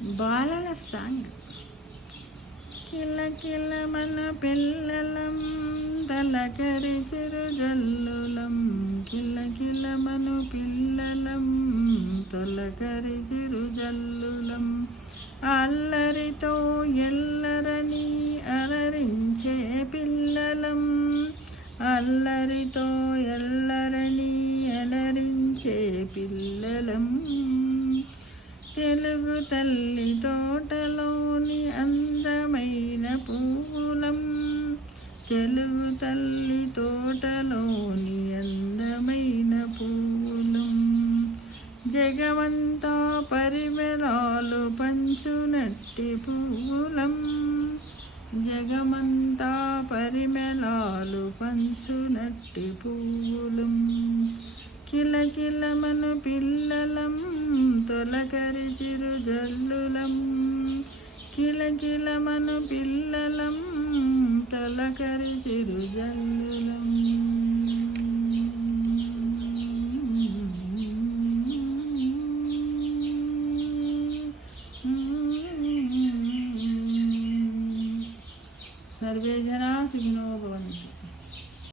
బాలల సాంగ్. కిలకిల మన పిల్లలం తలకరి చిరుజల్లులం, కిలకిల మను పిల్లలం తొలకరి చిరుజల్లులం, అల్లరితో ఎల్లరని అలరించే పిల్లలం, అల్లరితో ఎల్లరని అలరించే పిల్లలం, తెలుగు తల్లి తోటలోని అందమైన పువ్వులం, తెలుగు తల్లి తోటలోని అందమైన పువ్వులం, జగమంతా పరిమళాలు పంచునట్టి పువ్వులం, జగమంతా పరిమళాలు పంచునట్టి పువ్వులం, కిలకిల మను పిల్లలం తొలకరి చిరుజల్లులం, కిలకిల మను పిల్లలం తొలకరి చిరుజల్లులం. సర్వే జనా సుఖినో భవంతు.